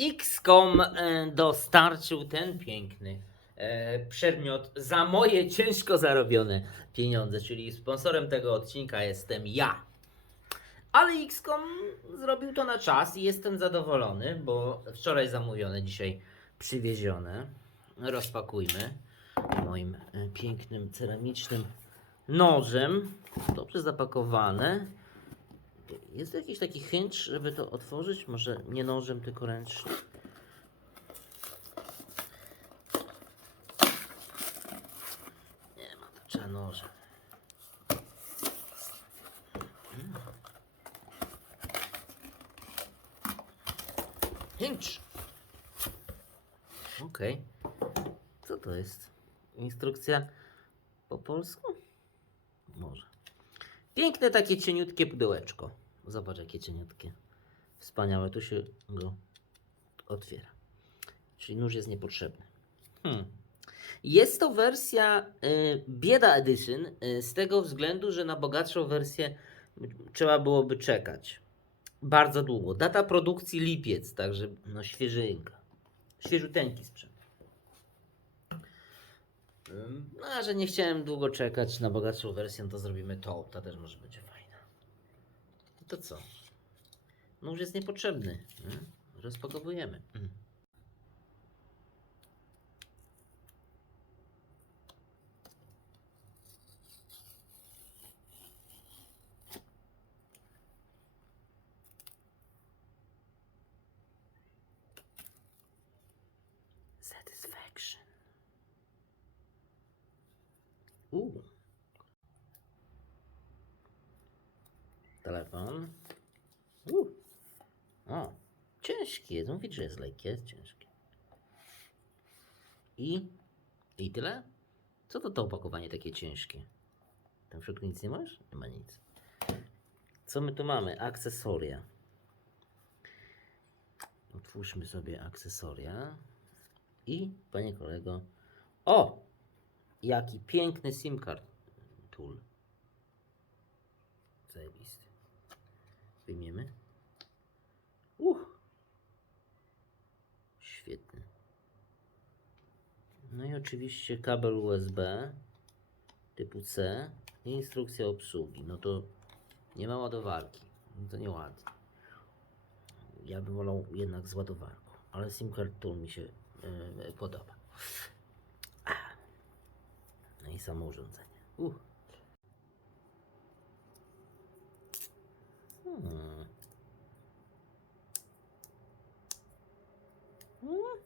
XCOM e, dostarczył ten piękny e, przedmiot za moje ciężko zarobione pieniądze, czyli sponsorem tego odcinka jestem ja. Ale XCOM zrobił to na czas i jestem zadowolony, bo wczoraj zamówione, dzisiaj przywiezione. Rozpakujmy moim e, pięknym ceramicznym nożem. Dobrze zapakowane. Jest jakiś taki chęć, żeby to otworzyć? Może nie nożem, tylko ręcznie. Nie ma, to trzeba nożem. Chęć! Okej. Co to jest? Instrukcja po polsku? Może. Piękne takie cieniutkie pudełeczko. Zobacz jakie cieniutkie. Wspaniałe. Tu się go otwiera. Czyli nóż jest niepotrzebny. Hmm. Jest to wersja y, Bieda Edition y, z tego względu, że na bogatszą wersję trzeba byłoby czekać. Bardzo długo. Data produkcji lipiec, także no świeżynka. Świeżuteńki sprzęt. No, a że nie chciałem długo czekać na bogatszą wersję, no to zrobimy to. Ta też może będzie fajna. To co? Już jest niepotrzebny. nie? Rozpakowujemy. Mm. Satisfaction. U. Telefon. U. O, ciężki jest. Mówić, że jest lekkie, jest ciężkie. I. I tyle? Co to to opakowanie takie ciężkie? Tam w środku nic nie masz? Nie ma nic. Co my tu mamy? Akcesoria. Otwórzmy sobie akcesoria. I, panie kolego, o! Jaki piękny SIM card tool. Zajebisty. Wyjmiemy. Uch. Świetny. No i oczywiście kabel USB typu C i instrukcja obsługi. No to nie ma ładowarki. No to nieładnie. Ja bym wolał jednak z ładowarką, ale SIM card tool mi się yy, podoba. No i samo urządzenie. Hmm. Hmm.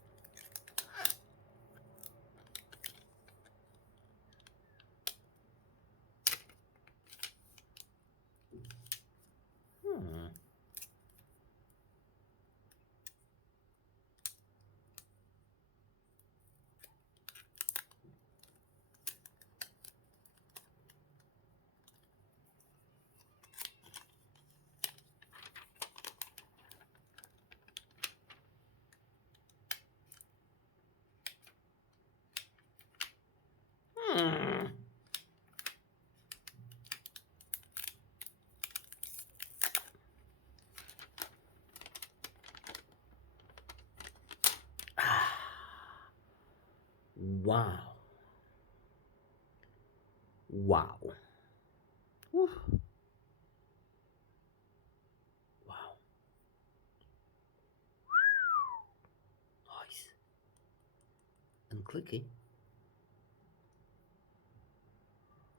Hmm. Hmm. Wow. Wow. Uff. Wow. Nice. And clicky.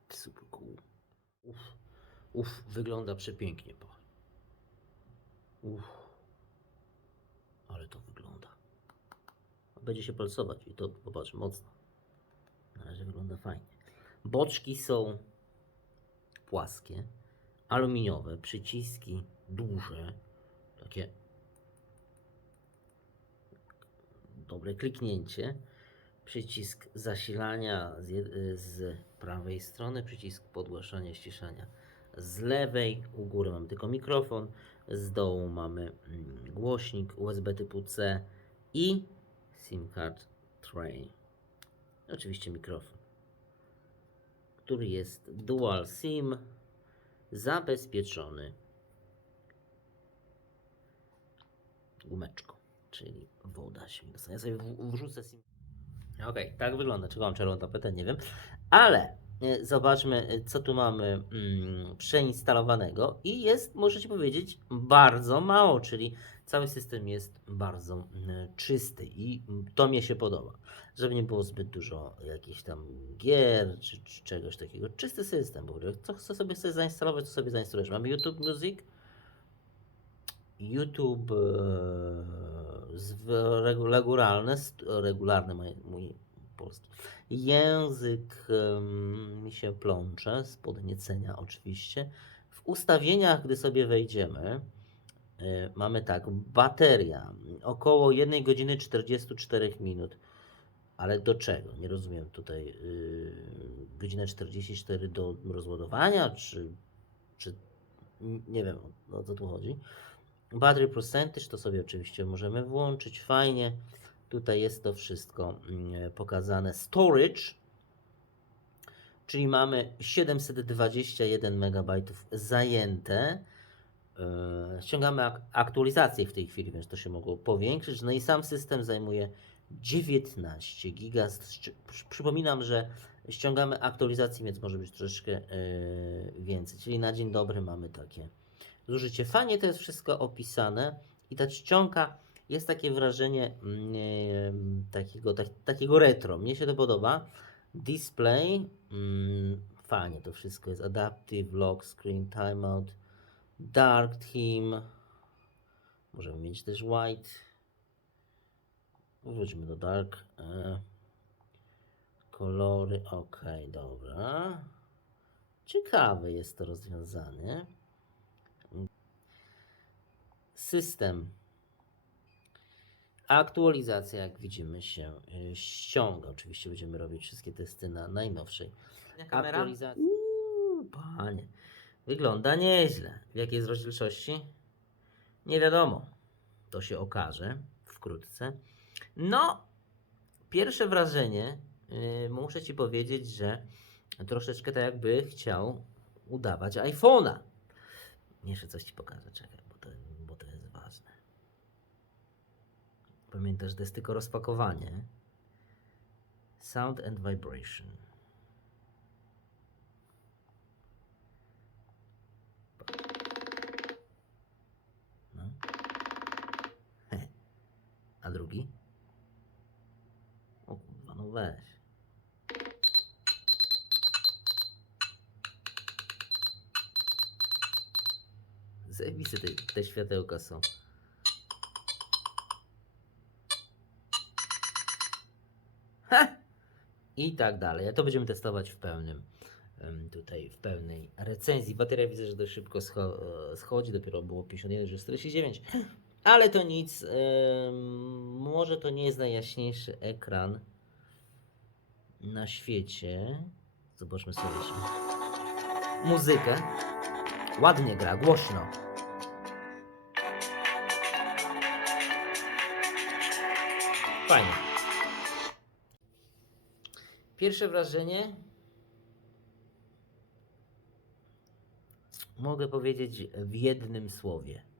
Super cool. Uff. Uff, wygląda przepięknie. pa. Uff. Ale to wygląda. Będzie się palcować i to popatrz mocno. Na razie wygląda fajnie. Boczki są płaskie, aluminiowe, przyciski duże, takie dobre kliknięcie. Przycisk zasilania z, z prawej strony, przycisk podgłaszania, ściszania z lewej. U góry mamy tylko mikrofon, z dołu mamy mm, głośnik USB typu C i SIM card tray. Oczywiście mikrofon, który jest dual SIM zabezpieczony gumeczką. czyli woda śmigająca. Ja sobie wrzucę sim. Okej, tak wygląda. Czego mam czerwoną tapetę, nie wiem. Ale e, zobaczmy, e, co tu mamy mm, przeinstalowanego. I jest, Ci powiedzieć, bardzo mało, czyli cały system jest bardzo mm, czysty i to mi się podoba. Żeby nie było zbyt dużo jakichś tam gier czy, czy czegoś takiego. Czysty system, bo co, co sobie chcesz zainstalować, to sobie zainstalujesz. Mamy YouTube Music, YouTube e, z, regu- regularny, mój, mój polski. Język mi się plącze, z podniecenia oczywiście. W ustawieniach, gdy sobie wejdziemy, mamy tak, bateria około 1 godziny 44 minut. Ale do czego? Nie rozumiem tutaj. Yy, godzinę 44 do rozładowania, czy, czy nie wiem o, o co tu chodzi. Battery percentage to sobie oczywiście możemy włączyć. Fajnie. Tutaj jest to wszystko mm, pokazane. Storage, czyli mamy 721 MB zajęte. Yy, Ściągamy ak- aktualizację w tej chwili, więc to się mogło powiększyć. No i sam system zajmuje 19 giga. Przypominam, że ściągamy aktualizację, więc może być troszeczkę yy, więcej. Czyli na dzień dobry mamy takie zużycie. Fajnie to jest wszystko opisane i ta czcionka jest takie wrażenie mm, takiego, tak, takiego retro. Mnie się to podoba. Display, mm, fajnie to wszystko jest. Adaptive, lock, screen, timeout, dark theme. Możemy mieć też white. Wróćmy do dark. E, kolory, ok, dobra. Ciekawe jest to rozwiązanie. System. Aktualizacja, jak widzimy, się y, ściąga. Oczywiście będziemy robić wszystkie testy na najnowszej aktualizacji. Uuu, panie. Wygląda nieźle. W jakiej jest rozdzielczości? Nie wiadomo. To się okaże wkrótce. No, pierwsze wrażenie, yy, muszę Ci powiedzieć, że troszeczkę tak jakby chciał udawać iPhone'a. Jeszcze coś Ci pokażę, czekaj, bo to, bo to jest ważne. Pamiętasz, to jest tylko rozpakowanie. Sound and vibration. Drugi? O kurwa, no weź. Zajebiste te, te światełka są. Ha! I tak dalej. A to będziemy testować w pełnym tutaj w pełnej recenzji. Bateria widzę, że dość szybko scho- e, schodzi, dopiero było 51, że 49. Ale to nic. może to nie jest najjaśniejszy ekran na świecie. Zobaczmy sobie jeszcze. muzykę. Ładnie gra, głośno. Fajnie. Pierwsze wrażenie. Mogę powiedzieć w jednym słowie.